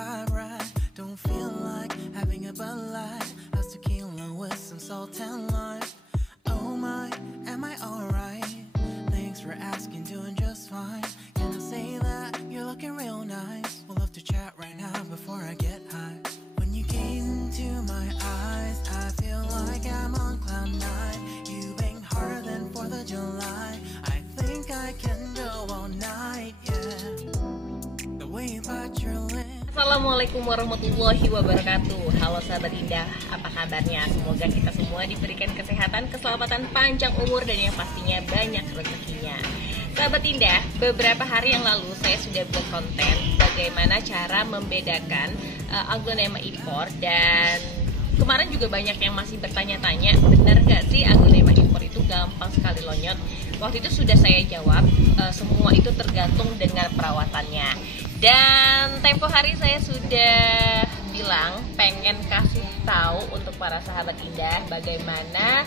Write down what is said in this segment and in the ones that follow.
vibe right. Don't feel like having a Bud Light. How's tequila with some salt and lime? Oh my, am I alright? Thanks for asking, doing just fine. Can I say that you're looking real nice? We'll love to chat right now before I get high. When you gaze into my eyes, I feel like I'm on cloud nine. You bang harder than 4th of July. I think I can go all night, yeah. The way you bite your lips. Assalamualaikum warahmatullahi wabarakatuh. Halo sahabat indah, apa kabarnya? Semoga kita semua diberikan kesehatan, keselamatan, panjang umur, dan yang pastinya banyak rezekinya. Sahabat indah, beberapa hari yang lalu saya sudah buat konten bagaimana cara membedakan aglonema impor. Dan kemarin juga banyak yang masih bertanya-tanya, benar gak sih aglonema impor itu gampang sekali lonyot? Waktu itu sudah saya jawab, semua itu tergantung dengan perawatannya. Dan tempo hari saya sudah bilang pengen kasih tahu untuk para sahabat indah bagaimana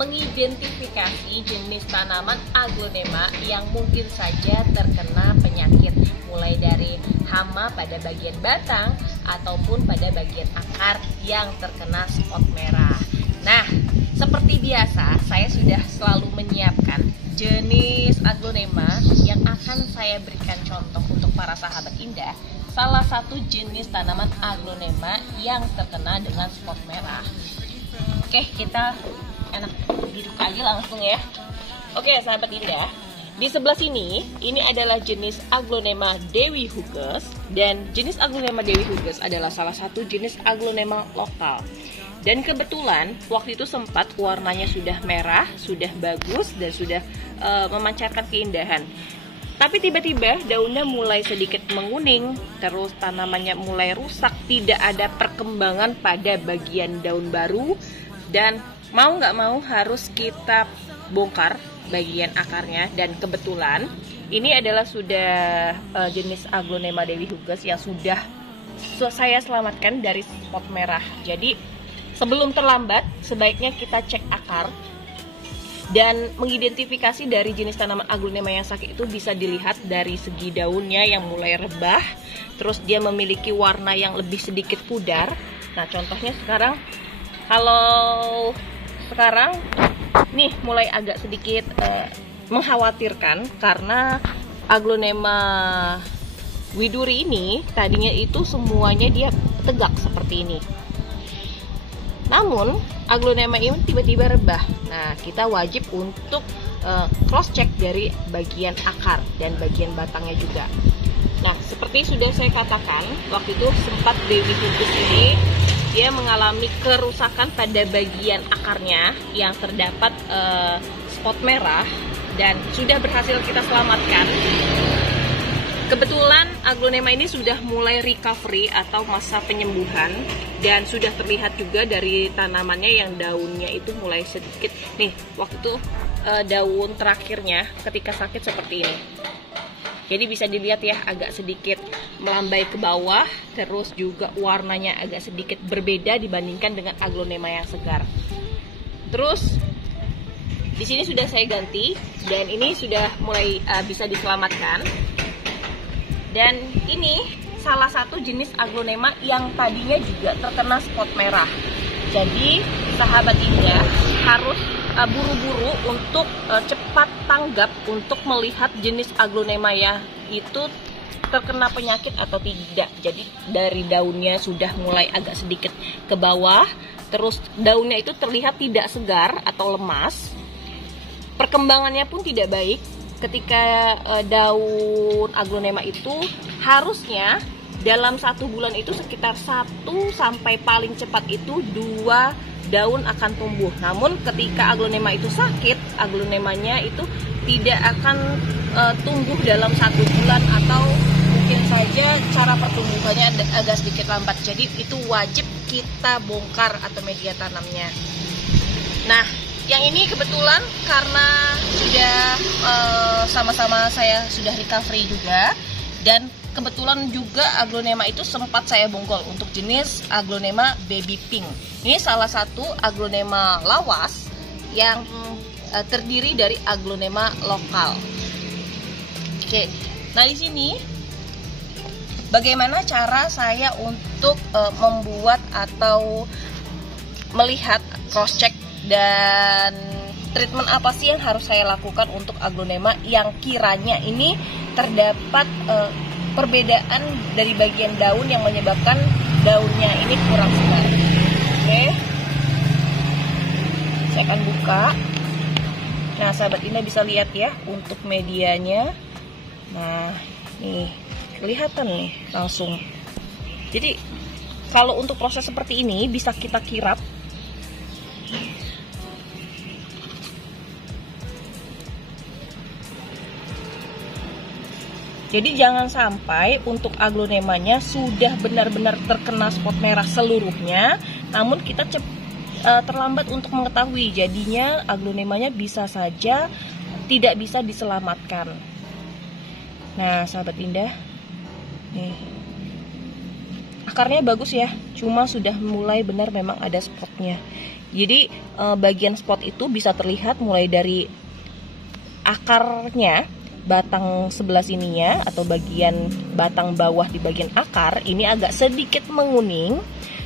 mengidentifikasi jenis tanaman aglonema yang mungkin saja terkena penyakit, mulai dari hama pada bagian batang ataupun pada bagian akar yang terkena spot merah. Nah, seperti biasa saya sudah selalu menyiapkan jenis aglonema yang akan saya berikan contoh untuk para sahabat indah. Salah satu jenis tanaman aglonema yang terkena dengan spot merah. Oke, kita enak duduk aja langsung ya. Oke sahabat indah, di sebelah sini ini adalah jenis aglonema Dewi Huges. Dan jenis aglonema Dewi Huges adalah salah satu jenis aglonema lokal. Dan kebetulan waktu itu sempat warnanya sudah merah, sudah bagus, dan sudah memancarkan keindahan. Tapi tiba-tiba daunnya mulai sedikit menguning, terus tanamannya mulai rusak, tidak ada perkembangan pada bagian daun baru, dan mau nggak mau harus kita bongkar bagian akarnya. Dan kebetulan ini adalah sudah jenis aglonema Dewi Huges yang sudah saya selamatkan dari spot merah. Jadi sebelum terlambat, sebaiknya kita cek akar dan mengidentifikasi dari jenis tanaman aglonema yang sakit itu bisa dilihat dari segi daunnya yang mulai rebah, terus dia memiliki warna yang lebih sedikit pudar. Nah, contohnya sekarang, kalau sekarang nih mulai agak sedikit mengkhawatirkan karena aglonema widuri ini tadinya itu semuanya dia tegak seperti ini. Namun aglonema ini tiba-tiba rebah. Nah, kita wajib untuk cross check dari bagian akar dan bagian batangnya juga. Nah, seperti sudah saya katakan, waktu itu sempat Dewi Huges ini dia mengalami kerusakan pada bagian akarnya yang terdapat spot merah, dan sudah berhasil kita selamatkan. Kebetulan aglonema ini sudah mulai recovery atau masa penyembuhan, dan sudah terlihat juga dari tanamannya yang daunnya itu mulai sedikit nih, waktu itu daun terakhirnya ketika sakit seperti ini. Jadi bisa dilihat ya, agak sedikit melambai ke bawah, terus juga warnanya agak sedikit berbeda dibandingkan dengan aglonema yang segar. Terus di sini sudah saya ganti, dan ini sudah mulai bisa diselamatkan. Dan ini salah satu jenis aglonema yang tadinya juga terkena spot merah. Jadi sahabat indah harus buru-buru untuk cepat tanggap untuk melihat jenis aglonema ya itu terkena penyakit atau tidak. Jadi dari daunnya sudah mulai agak sedikit ke bawah, terus daunnya itu terlihat tidak segar atau lemas. Perkembangannya pun tidak baik. Ketika daun aglonema itu harusnya dalam 1 bulan itu sekitar 1 sampai paling cepat itu 2 daun akan tumbuh. Namun ketika aglonema itu sakit, aglonemanya itu tidak akan tumbuh dalam 1 bulan, atau mungkin saja cara pertumbuhannya agak sedikit lambat. Jadi itu wajib kita bongkar atau media tanamnya. Nah, yang ini kebetulan karena sudah sama-sama saya sudah recovery juga, dan kebetulan juga aglonema itu sempat saya bongkol untuk jenis aglonema baby pink. Ini salah satu aglonema lawas yang terdiri dari aglonema lokal. Oke, nah di sini bagaimana cara saya untuk membuat atau melihat cross check dan treatment apa sih yang harus saya lakukan untuk aglonema yang kiranya ini terdapat perbedaan dari bagian daun yang menyebabkan daunnya ini kurang segar. Oke, saya akan buka. Nah, sahabat Indah bisa lihat ya untuk medianya. Nah, nih kelihatan nih langsung. Jadi kalau untuk proses seperti ini bisa kita kirap. Jadi jangan sampai untuk aglonemanya sudah benar-benar terkena spot merah seluruhnya, namun kita terlambat untuk mengetahui. Jadinya aglonemanya bisa saja tidak bisa diselamatkan. Nah, sahabat Indah, nih akarnya bagus ya, cuma sudah mulai benar memang ada spotnya. Jadi bagian spot itu bisa terlihat mulai dari akarnya, batang sebelah sininya atau bagian batang bawah di bagian akar ini agak sedikit menguning,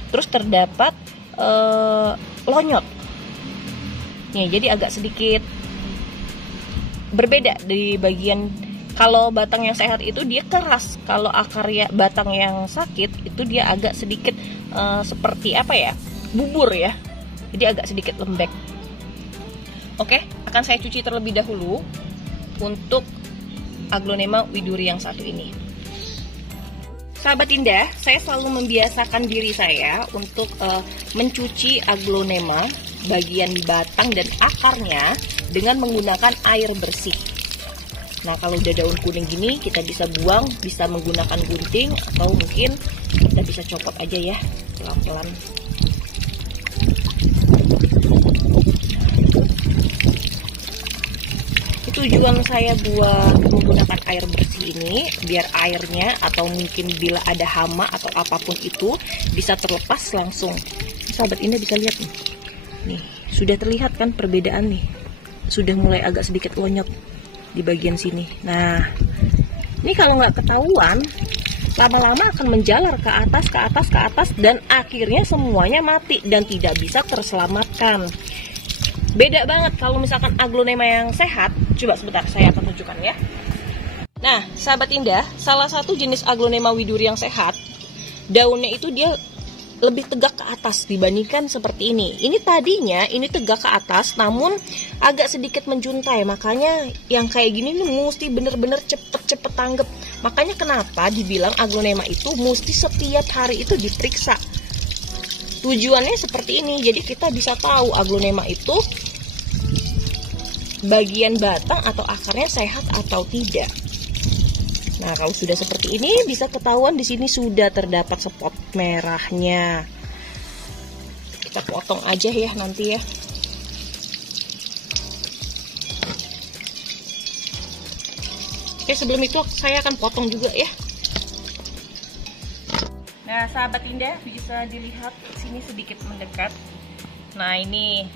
terus terdapat lonyot. Nih, jadi agak sedikit berbeda di bagian. Kalau batang yang sehat itu dia keras, kalau akarnya batang yang sakit itu dia agak sedikit seperti apa ya, bubur ya, jadi agak sedikit lembek. Oke, akan saya cuci terlebih dahulu untuk aglonema widuri yang satu ini. Sahabat Indah, saya selalu membiasakan diri saya untuk mencuci aglonema bagian batang dan akarnya dengan menggunakan air bersih. Nah, kalau udah daun kuning gini kita bisa buang, bisa menggunakan gunting atau mungkin kita bisa copot aja ya pelan-pelan. Tujuan saya buat menggunakan air bersih ini biar airnya atau mungkin bila ada hama atau apapun itu bisa terlepas langsung. Sahabat Indah bisa lihat nih, sudah terlihat kan perbedaan nih, sudah mulai agak sedikit lonyot di bagian sini. Nah, ini kalau nggak ketahuan lama-lama akan menjalar ke atas dan akhirnya semuanya mati dan tidak bisa terselamatkan. Beda banget kalau misalkan aglonema yang sehat. Coba sebentar, saya akan tunjukkan ya. Nah, sahabat Indah, salah satu jenis aglonema widuri yang sehat, daunnya itu dia lebih tegak ke atas dibandingkan seperti ini. Ini tadinya ini tegak ke atas, namun agak sedikit menjuntai. Makanya yang kayak gini nih mesti bener-bener cepet-cepet tanggap. Makanya kenapa dibilang aglonema itu mesti setiap hari itu diperiksa. Tujuannya seperti ini, jadi kita bisa tahu aglonema itu bagian batang atau akarnya sehat atau tidak. Nah, kalau sudah seperti ini bisa ketahuan di sini sudah terdapat spot merahnya. Kita potong aja ya nanti ya. Oke, sebelum itu saya akan potong juga ya. Nah, sahabat Indah bisa dilihat sini sedikit mendekat. Nah, ini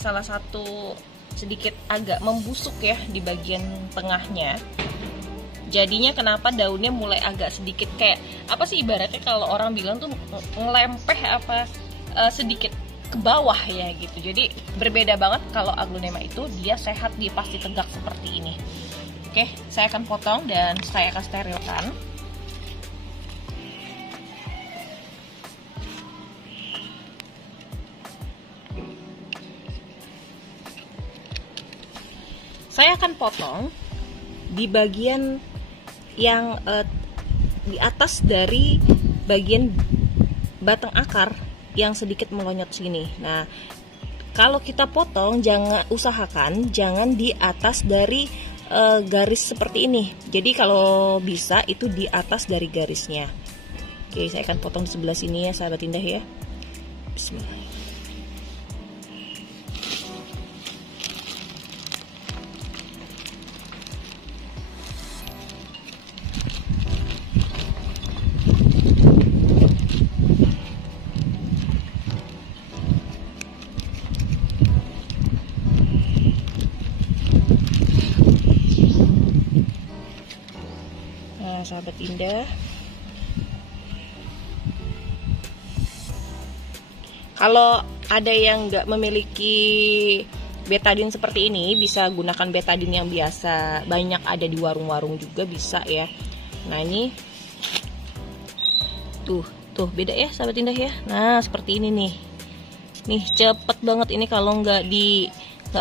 salah satu sedikit agak membusuk ya di bagian tengahnya. Jadinya kenapa daunnya mulai agak sedikit kayak apa sih ibaratnya kalau orang bilang tuh ngelempeh apa sedikit ke bawah ya gitu. Jadi berbeda banget kalau aglonema itu dia sehat, dia pasti tegak seperti ini. Oke, saya akan potong dan saya akan sterilkan. Saya akan potong di bagian yang di atas dari bagian batang akar yang sedikit melonyot sini. Nah, kalau kita potong usahakan jangan di atas dari garis seperti ini. Jadi kalau bisa itu di atas dari garisnya. Oke, saya akan potong di sebelah sini ya, sahabat Indah ya. Bismillah. Sahabat Indah, Kalau ada yang nggak memiliki betadine seperti ini, bisa gunakan betadine yang biasa, banyak ada di warung-warung juga bisa ya. Nah ini tuh beda ya sahabat indah ya. Nah seperti ini nih cepet banget ini, kalau nggak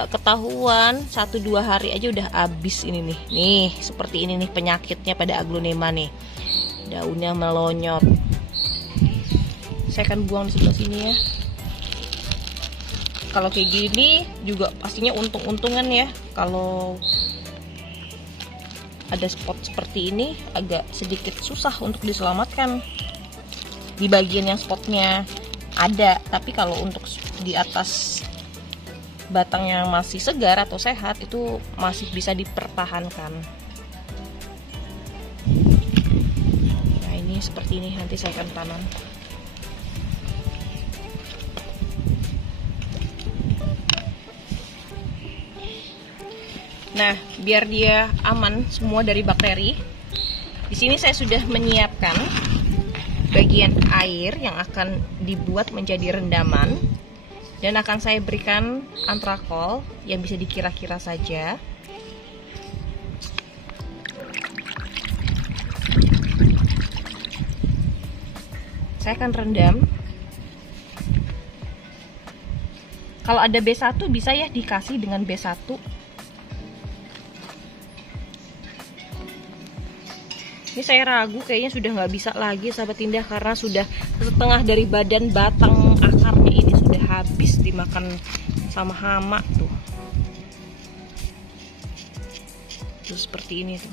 ketahuan 1-2 hari aja udah habis ini nih seperti ini nih penyakitnya pada aglonema nih, daunnya melonyot. Saya akan buang di sebelah sini ya. Kalau kayak gini juga pastinya untung-untungan ya. Kalau ada spot seperti ini agak sedikit susah untuk diselamatkan di bagian yang spotnya ada, tapi kalau untuk di atas batang yang masih segar atau sehat itu masih bisa dipertahankan. Nah ini seperti ini nanti saya akan tanam. Nah, biar dia aman semua dari bakteri, di sini saya sudah menyiapkan bagian air yang akan dibuat menjadi rendaman, dan akan saya berikan antrakol yang bisa dikira-kira saja. Saya akan rendam. Kalau ada B1 bisa ya dikasih dengan B1. Ini saya ragu kayaknya sudah nggak bisa lagi sahabat indah, karena sudah setengah dari badan batang akarnya ini sudah habis dimakan sama hama tuh. Tuh seperti ini tuh.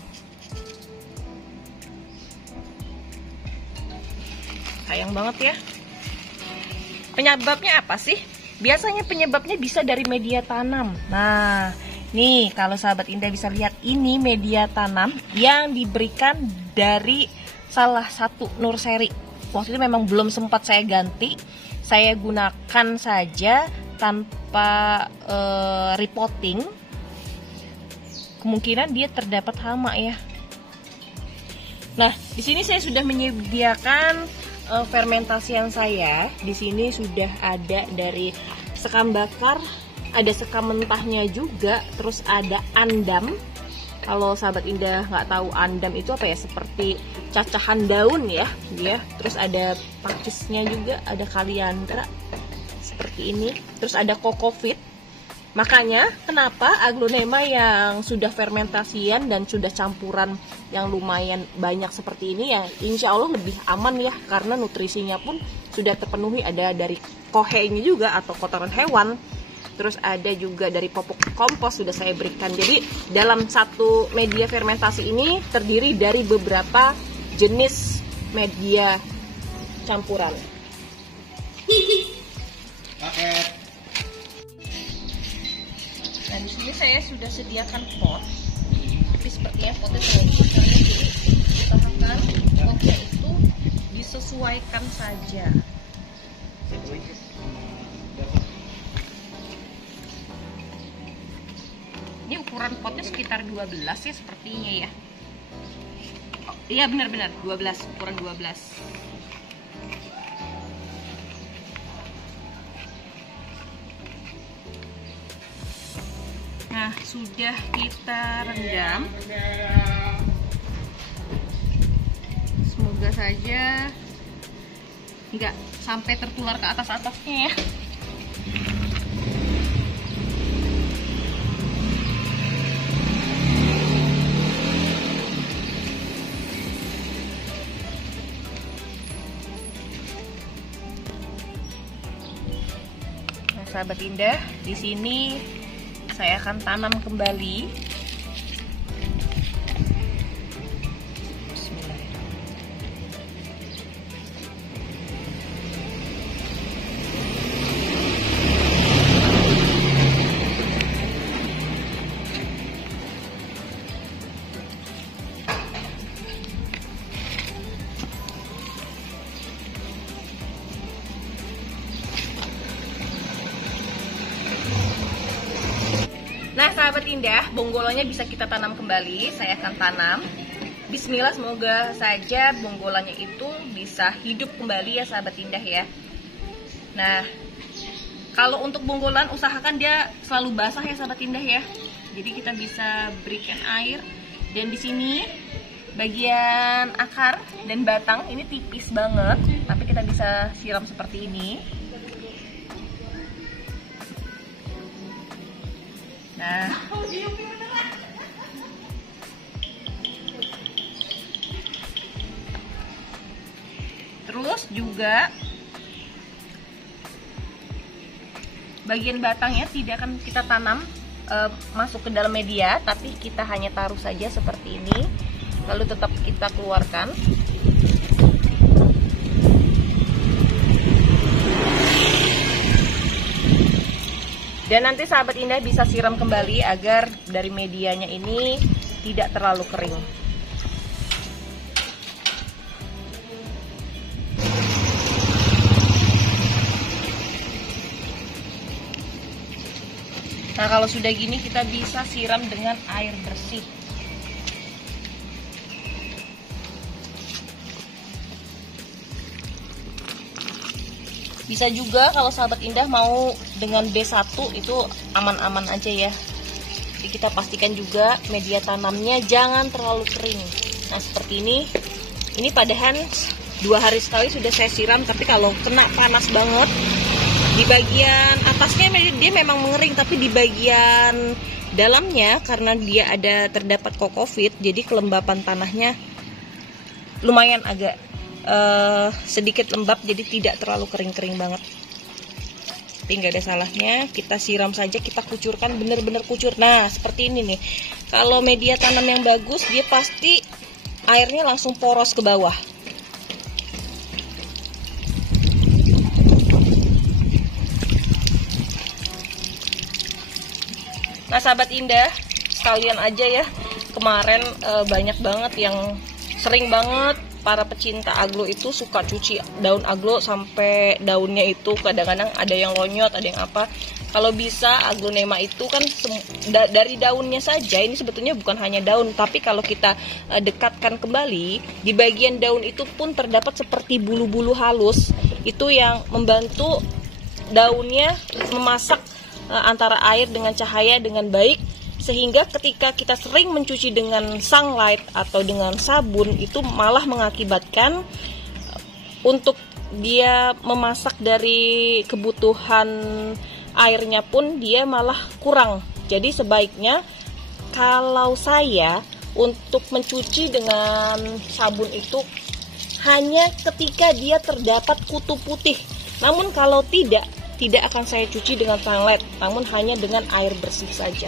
Sayang banget ya. Penyebabnya apa sih? Biasanya penyebabnya bisa dari media tanam. Nah, nih kalau sahabat indah bisa lihat, ini media tanam yang diberikan dari salah satu nursery. Waktu itu memang belum sempat saya ganti, saya gunakan saja tanpa repotting. Kemungkinan dia terdapat hama ya. Nah, di sini saya sudah menyediakan fermentasian saya. Di sini sudah ada dari sekam bakar, ada sekam mentahnya juga, terus ada andam. Kalau sahabat indah nggak tahu andam itu apa ya, seperti cacahan daun ya, Terus ada pakisnya juga, ada kaliandra seperti ini. Terus ada kokofit. Makanya kenapa aglonema yang sudah fermentasian dan sudah campuran yang lumayan banyak seperti ini ya, insya Allah lebih aman ya, karena nutrisinya pun sudah terpenuhi. Ada dari kohenya juga atau kotoran hewan. Terus ada juga dari popok kompos sudah saya berikan. Jadi dalam satu media fermentasi ini terdiri dari beberapa jenis media campuran. Nah di sini saya sudah sediakan pot. Tapi sepertinya potnya terlalu besar. Usahakan potnya itu disesuaikan saja. Ini ukuran potnya sekitar 12 ya sepertinya ya. Oh, iya benar-benar 12, ukuran 12. Nah, sudah kita rendam. Semoga saja nggak sampai tertular ke atas-atasnya ya. Sahabat indah, di sini saya akan tanam kembali. Nah sahabat indah, bonggolanya bisa kita tanam kembali. Saya akan tanam. Bismillah, semoga saja bonggolanya itu bisa hidup kembali ya sahabat indah ya. Nah Kalau untuk bonggolan usahakan dia selalu basah ya sahabat indah ya. Jadi kita bisa berikan air. Dan di sini bagian akar dan batang ini tipis banget, tapi kita bisa siram seperti ini. Nah, terus juga bagian batangnya tidak akan kita tanam masuk ke dalam media, tapi kita hanya taruh saja seperti ini, lalu tetap kita keluarkan. Dan nanti sahabat indah bisa siram kembali agar dari medianya ini tidak terlalu kering. Nah, kalau sudah gini kita bisa siram dengan air bersih. Bisa juga kalau sahabat indah mau dengan B1 itu aman-aman aja ya. Jadi kita pastikan juga media tanamnya jangan terlalu kering. Nah, seperti ini. Ini padahal 2 hari sekali sudah saya siram, tapi kalau kena panas banget di bagian atasnya dia memang mengering, tapi di bagian dalamnya karena dia ada terdapat kokofit, jadi kelembapan tanahnya lumayan agak sedikit lembab, jadi tidak terlalu kering-kering banget. Tapi nggak ada salahnya kita siram saja, kita kucurkan bener-bener kucur. Nah, seperti ini nih. Kalau media tanam yang bagus, dia pasti airnya langsung poros ke bawah. Nah, sahabat indah, sekalian aja ya, kemarin banyak banget yang sering banget para pecinta aglo itu suka cuci daun aglo sampai daunnya itu kadang-kadang ada yang lonyot, ada yang apa. Kalau bisa aglonema itu kan dari daunnya saja, ini sebetulnya bukan hanya daun, tapi kalau kita dekatkan kembali, di bagian daun itu pun terdapat seperti bulu-bulu halus, itu yang membantu daunnya memasak antara air dengan cahaya dengan baik, sehingga ketika kita sering mencuci dengan sunlight atau dengan sabun itu malah mengakibatkan untuk dia memasak dari kebutuhan airnya pun dia malah kurang. Jadi sebaiknya kalau saya untuk mencuci dengan sabun itu hanya ketika dia terdapat kutu putih. Namun kalau tidak akan saya cuci dengan sunlight, namun hanya dengan air bersih saja.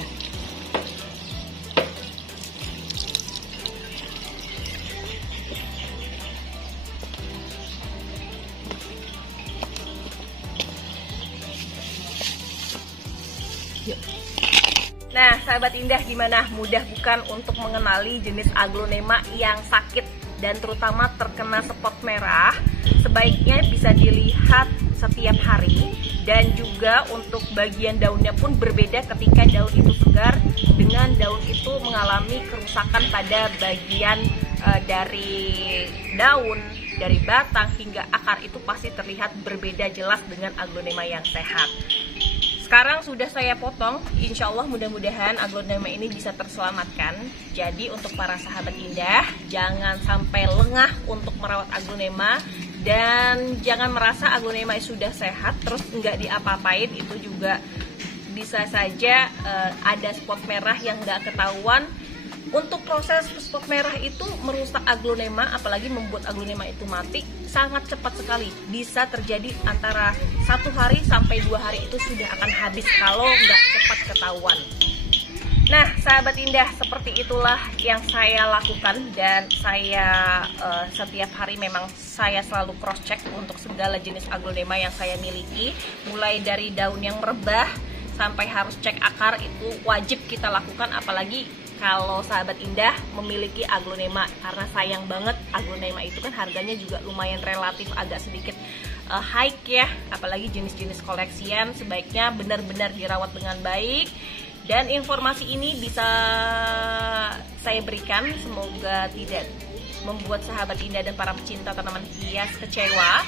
Nah, sahabat indah, gimana? Mudah bukan untuk mengenali jenis aglonema yang sakit dan terutama terkena spot merah? Sebaiknya bisa dilihat setiap hari, dan juga untuk bagian daunnya pun berbeda ketika daun itu segar dengan daun itu mengalami kerusakan pada bagian dari daun, dari batang hingga akar, itu pasti terlihat berbeda jelas dengan aglonema yang sehat. Sekarang sudah saya potong, insya Allah mudah-mudahan aglonema ini bisa terselamatkan. Jadi untuk para sahabat indah, jangan sampai lengah untuk merawat aglonema. Dan jangan merasa aglonema sudah sehat terus nggak diapa-apain, itu juga bisa saja ada spot merah yang nggak ketahuan. Untuk proses spot merah itu merusak aglonema, apalagi membuat aglonema itu mati, sangat cepat sekali. Bisa terjadi antara 1 hari sampai 2 hari itu sudah akan habis kalau nggak cepat ketahuan. Nah, sahabat indah, seperti itulah yang saya lakukan, dan saya setiap hari memang saya selalu cross check untuk segala jenis aglonema yang saya miliki, mulai dari daun yang merebah sampai harus cek akar, itu wajib kita lakukan, apalagi kalau sahabat indah memiliki aglonema, karena sayang banget aglonema itu kan harganya juga lumayan relatif agak sedikit high ya, apalagi jenis-jenis koleksian. Sebaiknya benar-benar dirawat dengan baik. Dan informasi ini bisa saya berikan, semoga tidak membuat sahabat indah dan para pecinta tanaman hias kecewa.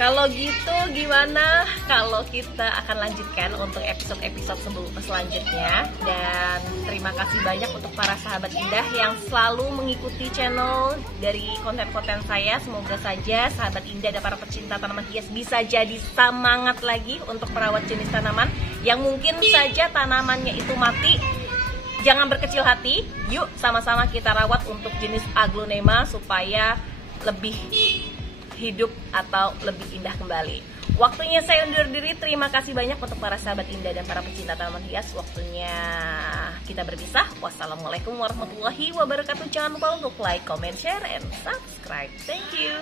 Kalau gitu gimana kalau kita akan lanjutkan untuk episode-episode selanjutnya. Dan terima kasih banyak untuk para sahabat indah yang selalu mengikuti channel dari konten-konten saya. Semoga saja sahabat indah dan para pecinta tanaman hias bisa jadi semangat lagi untuk merawat jenis tanaman yang mungkin saja tanamannya itu mati. Jangan berkecil hati, yuk sama-sama kita rawat untuk jenis aglonema supaya lebih hidup atau lebih indah kembali. Waktunya saya undur diri. Terima kasih banyak untuk para sahabat indah dan para pecinta tanaman hias. Waktunya kita berpisah. Wassalamualaikum warahmatullahi wabarakatuh. Jangan lupa untuk like, comment, share, and subscribe. Thank you.